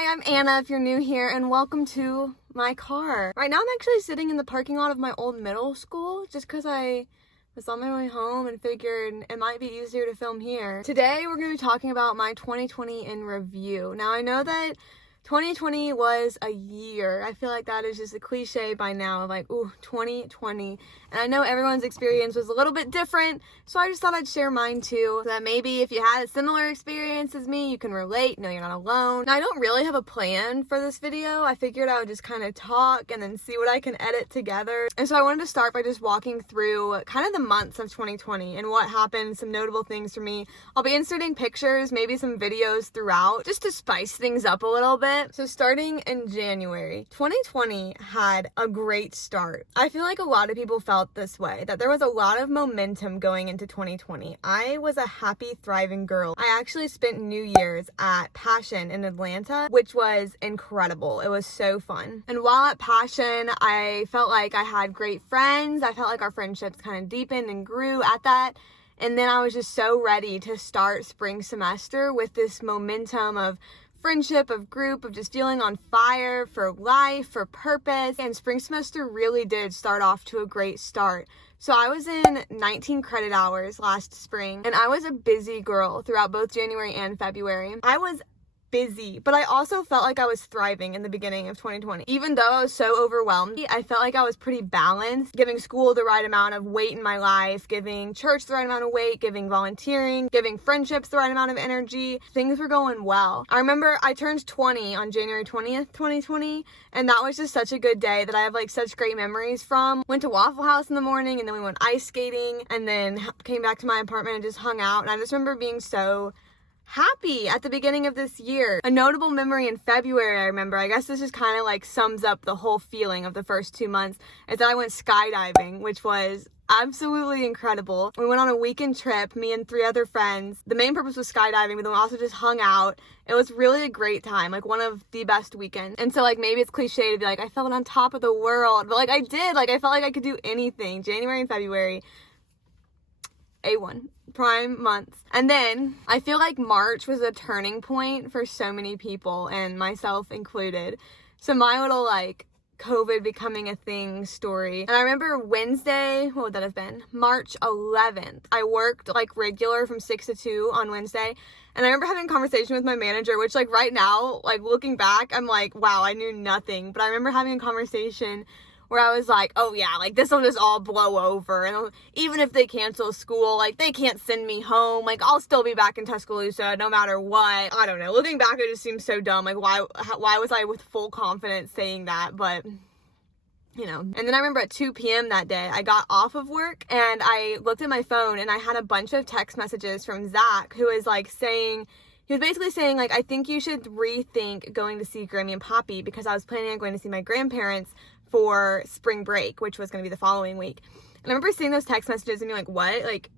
Hi, I'm Anna if you're new here, and welcome to my car. Right now I'm actually sitting in the parking lot of my old middle school just because I was on my way home and figured it might be easier to film here. Today we're going to be talking about my 2020 in review. Now I know that 2020 was a year. I feel like that is just a cliche by now of like, ooh, 2020. And I know everyone's experience was a little bit different, so I just thought I'd share mine too. So that maybe if you had a similar experience as me, you can relate. No, you're not alone. Now, I don't really have a plan for this video. I figured I would just kind of talk and then see what I can edit together. And so I wanted to start by just walking through kind of the months of 2020 and what happened, some notable things for me. I'll be inserting pictures, maybe some videos throughout, just to spice things up a little bit. So starting in January, 2020 had a great start. I feel like a lot of people felt this way, that there was a lot of momentum going into 2020. I was a happy, thriving girl. I actually spent New Year's at Passion in Atlanta, which was incredible. It was so fun. And while at Passion, I felt like I had great friends. I felt like our friendships kind of deepened and grew at that. And then I was just so ready to start spring semester with this momentum of friendship, of group, of just feeling on fire for life, for purpose. And spring semester really did start off to a great start. So I was in 19 credit hours last spring, and I was a busy girl throughout both January and February. I was busy, but I also felt like I was thriving in the beginning of 2020. Even though I was so overwhelmed, I felt like I was pretty balanced, giving school the right amount of weight in my life, giving church the right amount of weight, giving volunteering, giving friendships the right amount of energy. Things were going well. I remember I turned 20 on January 20th, 2020, and that was just such a good day that I have like such great memories from. Went to Waffle House in the morning, and then we went ice skating, and then came back to my apartment and just hung out, and I just remember being so happy at the beginning of this year. A notable memory in February, I remember, I guess this just kind of like sums up the whole feeling of the first 2 months, is that I went skydiving, which was absolutely incredible. We went on a weekend trip, me and 3 other friends. The main purpose was skydiving, but then we also just hung out. It was really a great time, like one of the best weekends. And so like maybe it's cliche to be like, I felt on top of the world, but like I did, like I felt like I could do anything. January and February, A1. Prime months. And then I feel like March was a turning point for so many people, and myself included. So my little like COVID becoming a thing story. And I remember Wednesday, what would that have been? March 11th. I worked like regular from 6 to 2 on Wednesday. And I remember having a conversation with my manager, which like right now, like looking back, I'm like, wow, I knew nothing. But I remember having a conversation where I was like, oh yeah, like this will just all blow over. And even if they cancel school, like they can't send me home. Like I'll still be back in Tuscaloosa no matter what. I don't know. Looking back, it just seems so dumb. Like why was I with full confidence saying that? But you know. And then I remember at 2 p.m. that day, I got off of work and I looked at my phone and I had a bunch of text messages from Zach, who is like saying, he was basically saying like, I think you should rethink going to see Grammy and Poppy, because I was planning on going to see my grandparents for spring break, which was going to be the following week. And I remember seeing those text messages and being like, what? Like,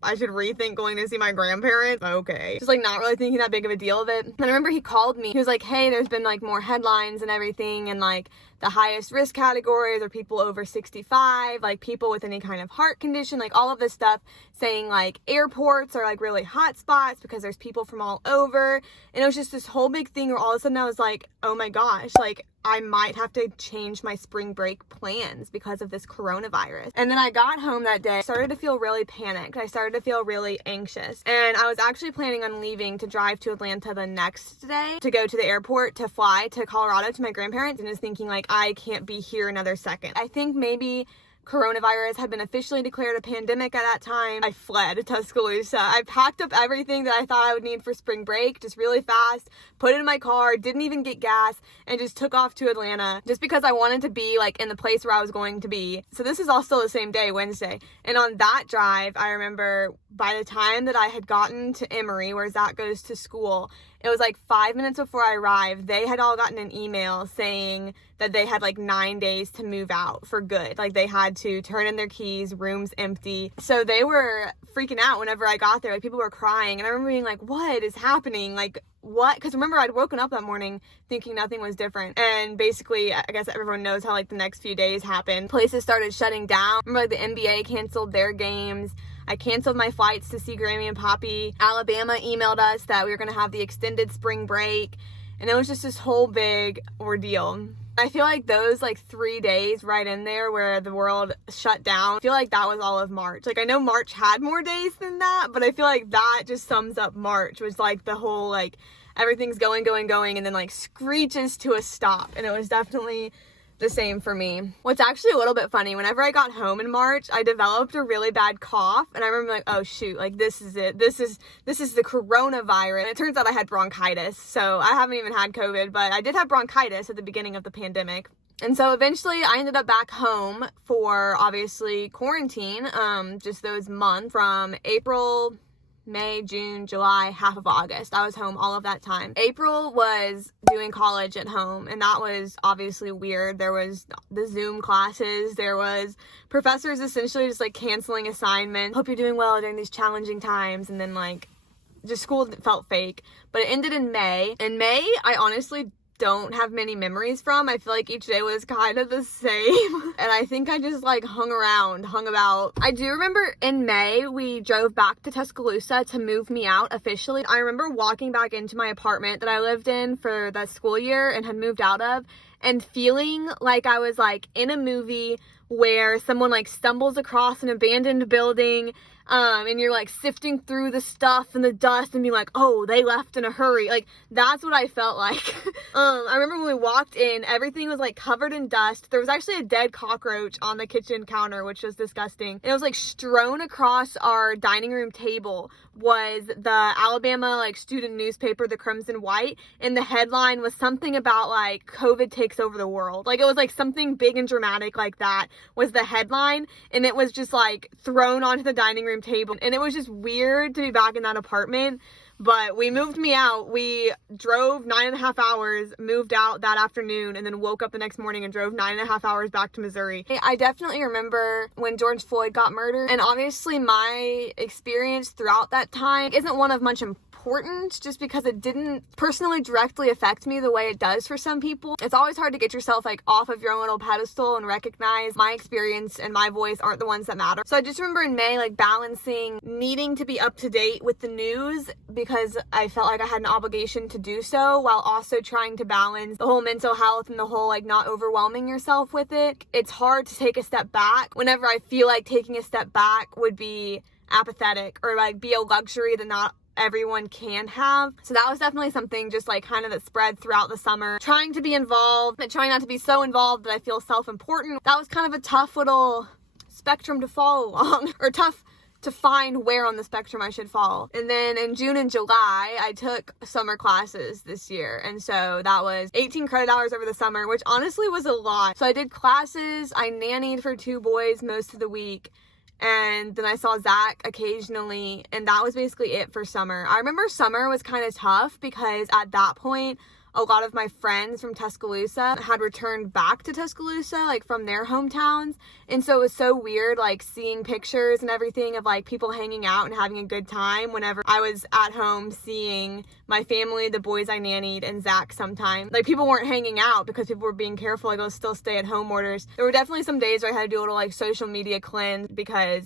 I should rethink going to see my grandparents? Okay. Just like not really thinking that big of a deal of it. And I remember he called me. He was like, hey, there's been like more headlines and everything, and like the highest risk categories are people over 65, like people with any kind of heart condition, like all of this stuff, saying like airports are like really hot spots because there's people from all over. And it was just this whole big thing where all of a sudden I was like, oh my gosh, like I might have to change my spring break plans because of this coronavirus. And then I got home that day, started to feel really panicked. I started to feel really anxious. And I was actually planning on leaving to drive to Atlanta the next day to go to the airport to fly to Colorado to my grandparents, and was thinking like, I can't be here another second. I think maybe coronavirus had been officially declared a pandemic at that time. I fled Tuscaloosa. I packed up everything that I thought I would need for spring break just really fast, put it in my car, didn't even get gas, and just took off to Atlanta just because I wanted to be like in the place where I was going to be. So this is all still the same day, Wednesday. And on that drive, I remember by the time that I had gotten to Emory, where Zach goes to school, it was like 5 minutes before I arrived, they had all gotten an email saying that they had like 9 days to move out for good. Like they had to turn in their keys, rooms empty. So they were freaking out whenever I got there. Like people were crying. And I remember being like, what is happening? Like what? Because remember, I'd woken up that morning thinking nothing was different. And basically, I guess everyone knows how like the next few days happened. Places started shutting down. Remember like the NBA canceled their games. I canceled my flights to see Grammy and Poppy. Alabama emailed us that we were going to have the extended spring break. And it was just this whole big ordeal. I feel like those like 3 days right in there where the world shut down, I feel like that was all of March. Like I know March had more days than that, but I feel like that just sums up March, was like the whole like everything's going, and then like screeches to a stop. And it was definitely the same for me. What's actually a little bit funny, whenever I got home in March, I developed a really bad cough, and I remember like, oh shoot, like this is it. This is the coronavirus. And it turns out I had bronchitis. So I haven't even had COVID, but I did have bronchitis at the beginning of the pandemic. And so eventually I ended up back home for obviously quarantine, just those months from April, May, June, July, half of August. I was home all of that time. April was doing college at home, and that was obviously weird. There was the Zoom classes. There was professors essentially just like canceling assignments. Hope you're doing well during these challenging times. And then like just school felt fake. But it ended in May. In May, I honestly don't have many memories from. I feel like each day was kind of the same. And I think I just like hung about. I do remember in May, we drove back to Tuscaloosa to move me out officially. I remember walking back into my apartment that I lived in for the school year and had moved out of, and feeling like I was like in a movie where someone like stumbles across an abandoned building, and you're like sifting through the stuff and the dust and being like, oh, they left in a hurry. Like that's what I felt like. I remember when we walked in, everything was like covered in dust. There was actually a dead cockroach on the kitchen counter, which was disgusting. And it was like strewn across our dining room table was the Alabama like student newspaper, the Crimson White, and the headline was something about like COVID takes over the world. Like it was like something big and dramatic like that was the headline, and it was just like thrown onto the dining room table. And it was just weird to be back in that apartment. But we moved me out. We drove 9.5 hours, moved out that afternoon, and then woke up the next morning and drove 9.5 hours back to Missouri. I definitely remember when George Floyd got murdered, and obviously my experience throughout that time isn't one of much importance, just because it didn't personally directly affect me the way it does for some people. It's always hard to get yourself like off of your own little pedestal and recognize my experience and my voice aren't the ones that matter. So I just remember in May like balancing needing to be up to date with the news because I felt like I had an obligation to do so, while also trying to balance the whole mental health and the whole like not overwhelming yourself with it. It's hard to take a step back whenever I feel like taking a step back would be apathetic or like be a luxury that not everyone can have. So that was definitely something just like kind of that spread throughout the summer. Trying to be involved, but trying not to be so involved that I feel self-important. That was kind of a tough little spectrum to follow along, or tough to find where on the spectrum I should fall. And then in June and July, I took summer classes this year. And so that was 18 credit hours over the summer, which honestly was a lot. So I did classes, I nannied for 2 boys most of the week. And then I saw Zach occasionally, and that was basically it for summer. I remember summer was kind of tough because at that point, a lot of my friends from Tuscaloosa had returned back to Tuscaloosa, like from their hometowns. And so it was so weird, like seeing pictures and everything of like people hanging out and having a good time whenever I was at home seeing my family, the boys I nannied, and Zach sometimes. Like people weren't hanging out because people were being careful. Like it was still stay at home orders. There were definitely some days where I had to do a little like social media cleanse because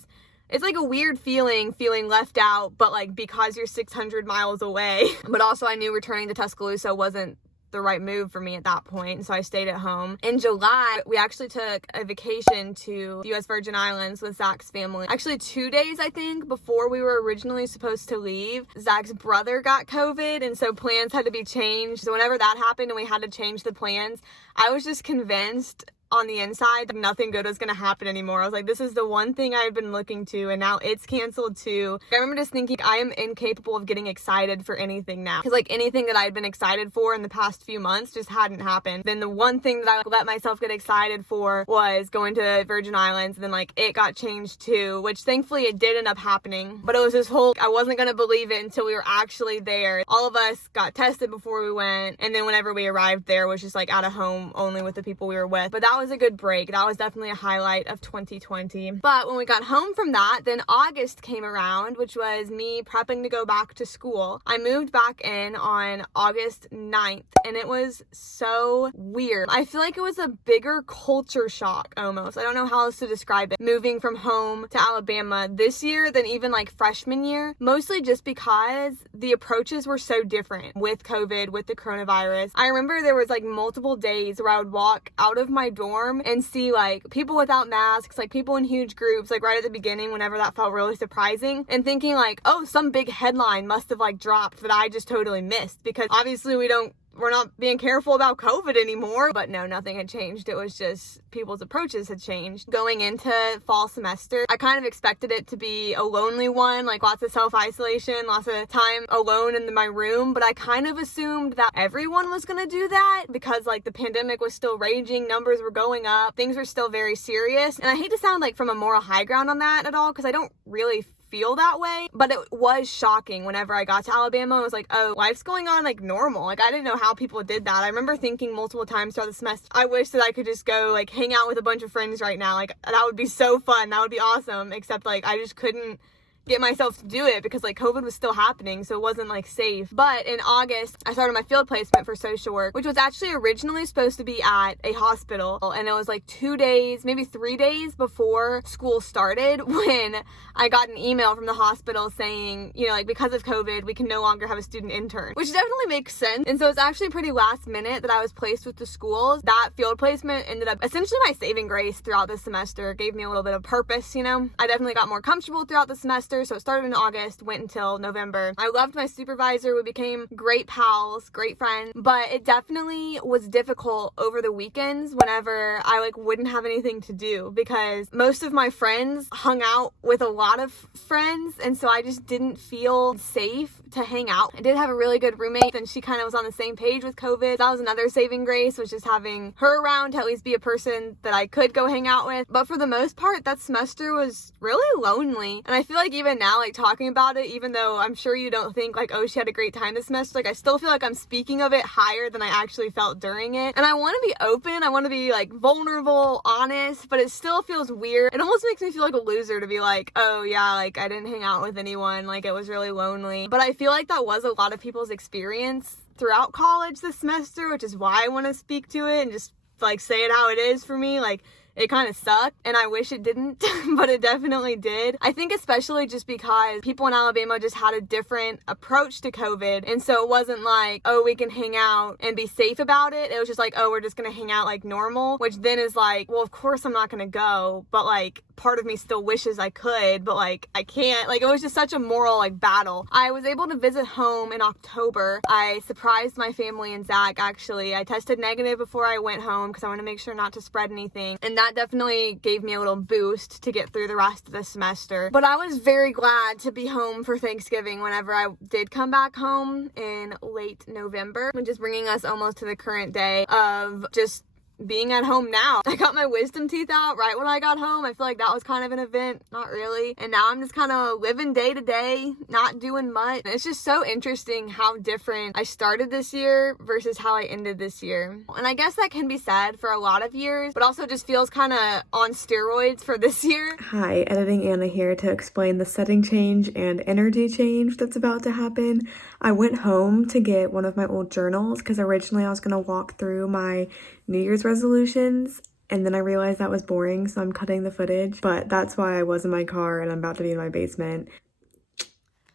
it's like a weird feeling left out, but like because you're 600 miles away. But also I knew returning to Tuscaloosa wasn't the right move for me at that point, so I stayed at home. In July, we actually took a vacation to the U.S. Virgin Islands with Zach's family. Actually 2 days, I think, before we were originally supposed to leave, Zach's brother got COVID, and so plans had to be changed. So whenever that happened and we had to change the plans, I was just convinced on the inside that nothing good was gonna happen anymore. I was like, this is the one thing I've been looking to, and now it's canceled too. I remember just thinking I am incapable of getting excited for anything now, because like anything that I had been excited for in the past few months just hadn't happened. Then the one thing that I let myself get excited for was going to Virgin Islands, and then like it got changed too, which thankfully it did end up happening. But it was this whole, I wasn't gonna believe it until we were actually there. All of us got tested before we went, and then whenever we arrived there was just like at a home only with the people we were with. But that was was a good break. That was definitely a highlight of 2020. But when we got home from that, then August came around, which was me prepping to go back to school. I moved back in on August 9th, and it was so weird. I feel like it was a bigger culture shock almost. I don't know how else to describe it. Moving from home to Alabama this year than even like freshman year, mostly just because the approaches were so different with COVID, with the coronavirus. I remember there was like multiple days where I would walk out of my dorm and see like people without masks, like people in huge groups, like right at the beginning whenever that felt really surprising, and thinking like, oh, some big headline must have like dropped that I just totally missed, because obviously we're not being careful about COVID anymore. But no, nothing had changed. It was just people's approaches had changed. Going into fall semester, I kind of expected it to be a lonely one, like lots of self-isolation, lots of time alone in my room. But I kind of assumed that everyone was gonna do that because like the pandemic was still raging, numbers were going up, things were still very serious. And I hate to sound like from a moral high ground on that at all, because I don't really feel that way, but it was shocking whenever I got to Alabama. I was like, oh, life's going on like normal. Like I didn't know how people did that. I remember thinking multiple times throughout the semester, I wish that I could just go like hang out with a bunch of friends right now. Like that would be so fun. That would be awesome. Except like I just couldn't get myself to do it because like COVID was still happening, so it wasn't like safe. But in August, I started my field placement for social work, which was actually originally supposed to be at a hospital, and it was like 2 days, maybe 3 days before school started when I got an email from the hospital saying, you know, like because of COVID, we can no longer have a student intern, which definitely makes sense. And so it's actually pretty last minute that I was placed with the schools. That field placement ended up essentially my saving grace throughout the semester. It gave me a little bit of purpose, you know. I definitely got more comfortable throughout the semester. So it started in August, went until November. I loved my supervisor. We became great pals, great friends, but it definitely was difficult over the weekends whenever I like wouldn't have anything to do, because most of my friends hung out with a lot of friends, and so I just didn't feel safe to hang out. I did have a really good roommate, and she kind of was on the same page with COVID. That was another saving grace, was just having her around to at least be a person that I could go hang out with. But for the most part, that semester was really lonely. And I feel like even now, like talking about it, even though I'm sure you don't think like, oh, she had a great time this semester, like I still feel like I'm speaking of it higher than I actually felt during it. And I want to be open, I want to be like vulnerable, honest, but it still feels weird. It almost makes me feel like a loser to be like, oh yeah, like I didn't hang out with anyone, like it was really lonely. But I feel like that was a lot of people's experience throughout college this semester, which is why I want to speak to it and just like say it how it is for me. Like it kind of sucked, and I wish it didn't, but it definitely did. I think especially just because people in Alabama just had a different approach to COVID, and so it wasn't like, oh, we can hang out and be safe about it. It was just like, oh, we're just gonna hang out like normal, which then is like, well, of course I'm not gonna go, but like part of me still wishes I could, but like I can't. Like it was just such a moral like battle. I was able to visit home in October. I surprised my family and Zach actually. I tested negative before I went home because I want to make sure not to spread anything, and that definitely gave me a little boost to get through the rest of the semester. But I was very glad to be home for Thanksgiving whenever I did come back home in late November, which is bringing us almost to the current day of just being at home now. I got my wisdom teeth out right when I got home. I feel like that was kind of an event, not really. And now I'm just kind of living day to day, not doing much. And it's just so interesting how different I started this year versus how I ended this year. And I guess that can be said for a lot of years, but also just feels kind of on steroids for this year. Hi, Editing Anna here to explain the setting change and energy change that's about to happen. I went home to get one of my old journals because originally I was going to walk through my New Year's resolutions, and then I realized that was boring, so I'm cutting the footage. But that's why I was in my car and I'm about to be in my basement.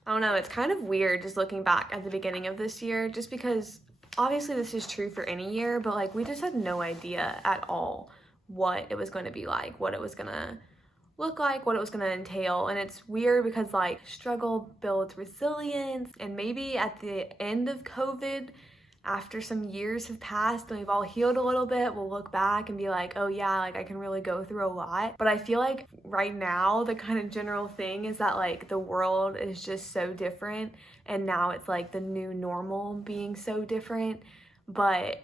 I don't know, it's kind of weird just looking back at the beginning of this year, just because obviously this is true for any year, but like we just had no idea at all what it was going to be like, what it was going to look like, what it was going to entail. And it's weird because like struggle builds resilience, and maybe at the end of COVID, after some years have passed and we've all healed a little bit, we'll look back and be like, oh yeah, like I can really go through a lot. But I feel like right now the kind of general thing is that like the world is just so different, and now it's like the new normal being so different. But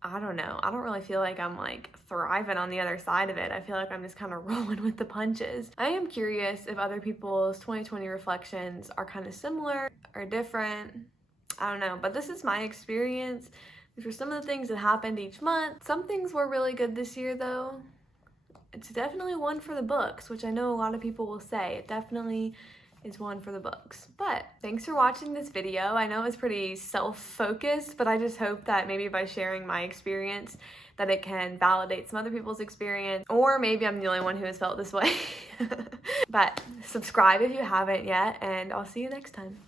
I don't know, I don't really feel like I'm like thriving on the other side of it. I feel like I'm just kind of rolling with the punches. I am curious if other people's 2020 reflections are kind of similar or different. I don't know, but this is my experience. These were some of the things that happened each month. Some things were really good this year though. It's definitely one for the books, which I know a lot of people will say. It definitely is one for the books. But thanks for watching this video. I know it's pretty self-focused, but I just hope that maybe by sharing my experience that it can validate some other people's experience, or maybe I'm the only one who has felt this way. But subscribe if you haven't yet, and I'll see you next time.